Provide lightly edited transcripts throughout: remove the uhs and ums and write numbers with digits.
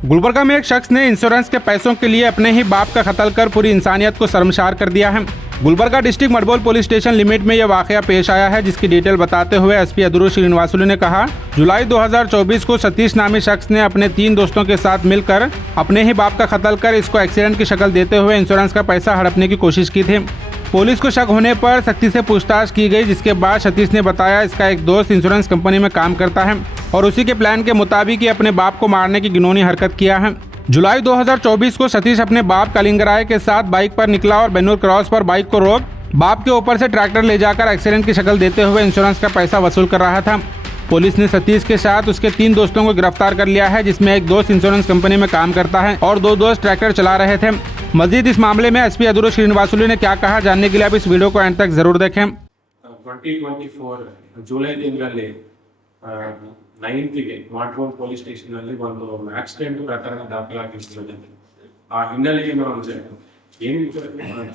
गुलबर्गा में एक शख्स ने इंश्योरेंस के पैसों के लिए अपने ही बाप का कत्ल कर पूरी इंसानियत को शर्मसार कर दिया है। Gulbarga district Madbol police station limit में यह वाकया पेश आया है, जिसकी डिटेल बताते हुए एसपी अदुरु श्रीनिवासुलु ने कहा, जुलाई 2024 को सतीश नामी शख्स ने अपने 3 दोस्तों के साथ मिलकर अपने ही बाप का कत्ल कर इसको एक्सीडेंट की शक्ल देते हुए इंश्योरेंस का पैसा हड़पने की कोशिश की थी। पुलिस को शक होने पर सख्ती से पूछताछ की गई, जिसके बाद सतीश ने बताया इसका एक दोस्त इंश्योरेंस कंपनी में काम करता है और उसी के प्लान के मुताबिक ही अपने बाप को मारने की घिनौनी हरकत किया है। जुलाई 2024 को सतीश अपने बाप कलिंगराय के साथ बाइक पर निकला और बेनूर क्रॉस पर बाइक को रोक बाप के ऊपर से ट्रैक्टर ले जाकर एक्सीडेंट की शक्ल देते हुए इंश्योरेंस का पैसा वसूल कर रहा था। पुलिस ने सतीश के साथ उसके 3 दोस्तों को गिरफ्तार कर लिया है, जिसमें एक दोस्त इंश्योरेंस कंपनी में काम करता है और 2 दोस्त ट्रैक्टर चला रहे थे। मजीद इस मामले में एसपी अदुरु श्रीनिवासुलु ने क्या कहा, जानने के लिए आप इस वीडियो को एंड तक जरूर देखें। 2024 ಜುಲೈ ತಿಂಗಳಲ್ಲಿ 9th ಮಾಡ್ಬೋಲ್ ಪೊಲೀಸ್ ಸ್ಟೇಷನ್ ಅಲ್ಲಿ ಒಂದು ಆಕ್ಸಿಡೆಂಟ್ ಪ್ರಕರಣ ದಾಖಲಾಗಿರ್ತದೆ. ಆ ಹಿನ್ನೆಲೆಯಲ್ಲಿ ನಾವು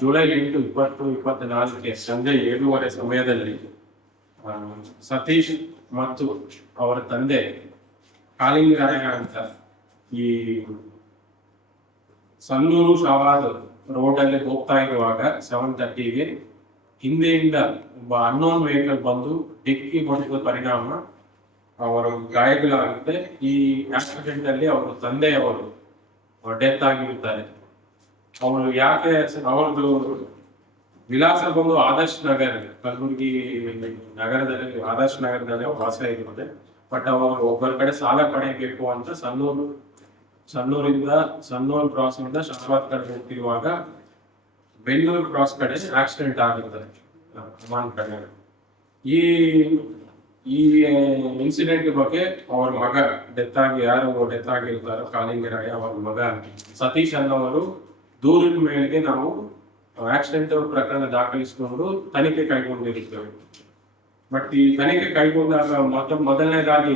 ಜುಲೈ 8, 2024 ಸಂಜೆ 7:30 ಸಮಯದಲ್ಲಿ ಸತೀಶ್ ಮತ್ತು ಅವರ ತಂದೆ ಕಾಲಿಂಗರಾಯ ಅಂತ ಈ ಸನ್ನೂರು ಶಾಬಾದ್ ರೋಡ್ ಅಲ್ಲಿ ಹೋಗ್ತಾ ಇರುವಾಗ 7:30ಗೆ ಹಿಂದೆಯಿಂದ ಒಬ್ಬ ಅನ್ನೋನ್ ವೆಹಿಕಲ್ ಬಂದು ಡಿಕ್ಕಿ ಹೊಡೆದ ಪರಿಣಾಮ ಅವರು ಗಾಯಗಳಾಗುತ್ತೆ. ಈ ಆಕ್ಸಿಡೆಂಟ್ ಅಲ್ಲಿ ಅವರ ತಂದೆಯವರು ಡೆತ್ ಆಗಿರುತ್ತಾರೆ. ಅವರು ಯಾಕೆ ಅವ್ರದ್ದು ವಿಳಾಸ ಬಂದು ಆದರ್ಶ್ ನಗರ್, ಕಲಬುರಗಿ ನಗರದಲ್ಲಿ ಆದರ್ಶ್ ನಗರದಲ್ಲಿ ವಾಸ ಇರುತ್ತೆ. ಬಟ್ ಅವರು ಒಬ್ಬರ ಕಡೆ ಸಾಲ ಪಡೆಯಬೇಕು ಅಂತ ಸನ್ನೂರು ಕ್ರಾಸ್ ಇಂದ ಶಾಬಾದ್ ಕಡೆ ಹೋಗ್ತಿರುವಾಗ ಬೆಂಗಳೂರು ಕ್ರಾಸ್ ಕಡೆ ಆಕ್ಸಿಡೆಂಟ್ ಆಗುತ್ತೆ. ಈ ಇನ್ಸಿಡೆಂಟ್ ಬಗ್ಗೆ ಅವ್ರ ಮಗ ಯಾರು ಡೆತ್ ಆಗಿರ್ತಾರೋ ಕಾಲಿಂಗರಾಯ, ಅವ್ರ ಮಗ ಸತೀಶ್ ಅನ್ನೋರು ದೂರಿನ ಮೇಲೆಗೆ ನಾವು ಆಕ್ಸಿಡೆಂಟ್ ಪ್ರಕರಣ ದಾಖಲಿಸಿಕೊಂಡು ತನಿಖೆ ಕೈಗೊಂಡಿರುತ್ತೇವೆ. ಬಟ್ ಈ ತನಿಖೆ ಕೈಗೊಂಡಾಗ ಮೊದಲನೇದಾಗಿ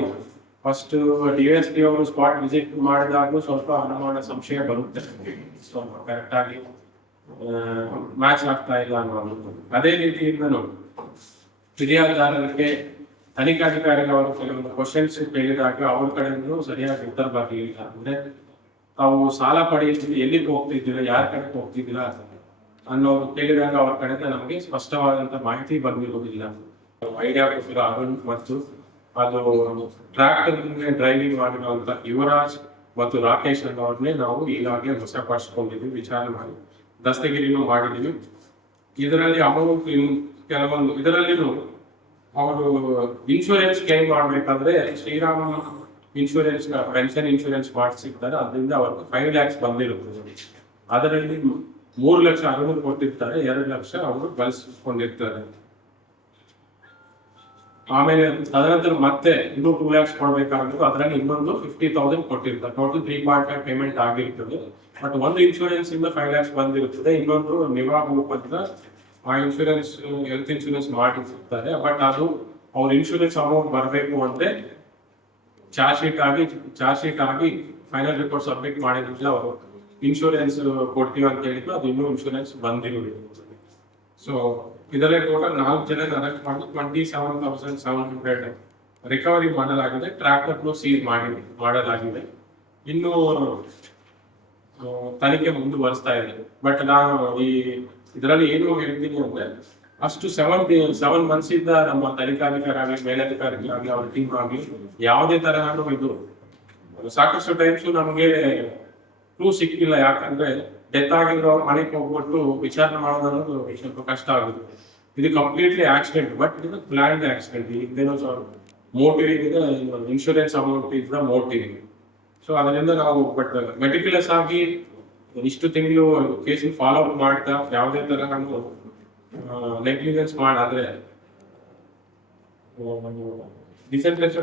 ಫಸ್ಟ್ DSP ಅವರು ಸ್ಪಾಟ್ ವಿಸಿಟ್ ಮಾಡಿದಾಗಲೂ ಸ್ವಲ್ಪ ಅನುಮಾನ ಸಂಶಯ ಬರುತ್ತೆ, ಸ್ವಲ್ಪ ಕರೆಕ್ಟ್ ಆಗಿ ಮ್ಯಾಚ್ ಆಗ್ತಾ ಇಲ್ಲ ಅನ್ನೋದು. ಅದೇ ರೀತಿಯಿಂದನು ಫಿರ್ಯಾದಿದಾರರಿಗೆ ತನಿಖಾಧಿಕಾರಿಗಳು ಕೆಲವೊಂದು ಕ್ವಶನ್ಸ್ ಕೇಳಿದಾಗ ಅವ್ರ ಕಡೆಯಿಂದ ಸರಿಯಾಗಿ ಉತ್ತರ ಬರಲಿಲ್ಲ. ಅಂದ್ರೆ ತಾವು ಸಾಲ ಪಡೆಯಲು ಎಲ್ಲಿಗೆ ಹೋಗ್ತಿದ್ದೀರಾ, ಯಾರ ಕಡೆ ಹೋಗ್ತಿದ್ದೀರಾ ಅನ್ನೋದು ಕೇಳಿದಾಗ ಅವ್ರ ಕಡೆಯಿಂದ ನಮಗೆ ಸ್ಪಷ್ಟವಾದಂತ ಮಾಹಿತಿ ಬಂದಿರುವುದಿಲ್ಲ. ಐಡಿಯಾ ಕೊಟ್ಟಿರೋ ಅರುಣ್ ಮತ್ತು ಅದು ಟ್ರ್ಯಾಕ್ಟರ್ ಡ್ರೈವಿಂಗ್ ಮಾಡಿರುವಂತ ಯುವರಾಜ್ ಮತ್ತು ರಾಕೇಶ್ ಅನ್ನೋರ್ನೇ ನಾವು ಈಗಾಗಲೇ ವಶಪಡಿಸಿಕೊಂಡಿದ್ವಿ, ವಿಚಾರಣೆ ಮಾಡಿ ದಸ್ತಗಿರಿನೂ ಮಾಡಿದೀವಿ. ಇದರಲ್ಲಿ ಅವರು ಕೆಲವೊಂದು ಇದರಲ್ಲಿನೂ ಅವರು ಇನ್ಶೂರೆನ್ಸ್ ಕ್ಲೈಮ್ ಮಾಡಬೇಕಾದ್ರೆ ಶ್ರೀರಾಮ ಇನ್ಶೂರೆನ್ಸ್ ಪೆನ್ಷನ್ ಇನ್ಶೂರೆನ್ಸ್ ಮಾಡಿಸಿರ್ತಾರೆ, ಅದರಿಂದ ಅವ್ರಿಗೆ 5 lakhs ಬಂದಿರುತ್ತದೆ. ಅದರಲ್ಲಿ 3 ಲಕ್ಷ ಅರುಣ್ ಕೊಟ್ಟಿರ್ತಾರೆ, 2 ಲಕ್ಷ ಅವರು ಬಳಸಿಕೊಂಡಿರ್ತಾರೆ. ಆಮೇಲೆ ತದನಂತರ ಮತ್ತೆ ಇನ್ನೂ 2 lakhs ಕೊಡ್ಬೇಕಾಗಿತ್ತು, ಅದರಲ್ಲಿ ಇನ್ನೊಂದು 50,000 ಕೊಟ್ಟಿರ್ತಾರೆ. ಟೋಟಲ್ 3.5 ಪೇಮೆಂಟ್ ಆಗಿರ್ತದೆ. ಬಟ್ ಒಂದು ಇನ್ಶೂರೆನ್ಸ್ ಇಂದ 5 lakhs ಬಂದಿರುತ್ತದೆ, ಇನ್ನೊಂದು ನಿವಾರಣೆ ಆ ಇನ್ಶೂರೆನ್ಸ್ ಹೆಲ್ತ್ ಇನ್ಶೂರೆನ್ಸ್ ಮಾಡಿರ್ತಾರೆ. ಬಟ್ ಅದು ಅವ್ರ ಇನ್ಶೂರೆನ್ಸ್ ಅಮೌಂಟ್ ಬರಬೇಕು ಅಂದ್ರೆ ಚಾರ್ಜ್ ಶೀಟ್ ಆಗಿ ಫೈನಲ್ ರಿಪೋರ್ಟ್ ಸಬ್ಮಿಟ್ ಮಾಡಿದ್ರೆ ಅವರು ಇನ್ಶೂರೆನ್ಸ್ ಕೊಡ್ತೀವಿ ಅಂತ ಹೇಳಿದ್ರು, ಅದು ಇನ್ನೂ ಇನ್ಶೂರೆನ್ಸ್ ಬಂದಿರುವುದು. ಸೊ ಇದರಲ್ಲಿ ಟೋಟಲ್ 4 ಜನ ಅರೆಸ್ಟ್ ಮಾಡಿ 27,700 ರಿಕವರಿ ಮಾಡಲಾಗಿದೆ. ಟ್ರ್ಯಾಕ್ಟರ್ ಸೀಲ್ ಮಾಡಲಾಗಿದೆ. ಇನ್ನು ತನಿಖೆ ಮುಂದುವರಿಸ್ತಾ ಇದೆ. ಬಟ್ ನಾನು ಇದರಲ್ಲಿ ಏನು ಹೇಳ್ತೀನಿ ಅಂದ್ರೆ ಅಷ್ಟು 7 months ಇಂದ ನಮ್ಮ ತನಿಖಾಧಿಕಾರಿ ಮೇಲಧಿಕಾರಿಗಳಾಗಲಿ ಅವ್ರ ಟೀಮ್ ಆಗಲಿ ಯಾವುದೇ ತರಹ ಇದು ಸಾಕಷ್ಟು ಟೈಮ್ಸ್ ನಮಗೆ ಕ್ಲೂ ಸಿಕ್ಕಿಲ್ಲ. ಯಾಕಂದ್ರೆ ಡೆತ್ ಆಗಿರೋ ಮನೆಗೆ ಹೋಗ್ಬಿಟ್ಟು ವಿಚಾರಣೆ ಮಾಡೋದು ಸ್ವಲ್ಪ ಕಷ್ಟ ಆಗುತ್ತೆ. ಇದು ಕಂಪ್ಲೀಟ್ಲಿ ಆಕ್ಸಿಡೆಂಟ್, ಬಟ್ ಇದು ಪ್ಲಾನ್ಡ್ ಆಕ್ಸಿಡೆಂಟ್. ಇದೇನೋ ಮೋಟಿವ್ ಇದೆ, ಇನ್ಶೂರೆನ್ಸ್ ಅಮೌಂಟ್ ಇದ್ರೆ ಮೋಟಿವ್ ಇದೆ. ಸೊ ಅದರಿಂದ ನಾವು ಬಟ್ ಮೆಟಿಕ್ಯುಲಸ್ ಆಗಿ ಇಷ್ಟು ತಿಂಗಳು ಕೇಸ್ ಫಾಲೋ ಅಪ್ ಮಾಡ್ತಾ ಯಾವುದೇ ತರ ನೆಗ್ಲಿಜೆನ್ಸ್ ಮಾಡಾದ್ರೆ ಡಿಸೆಂಟ್ರೆಸ್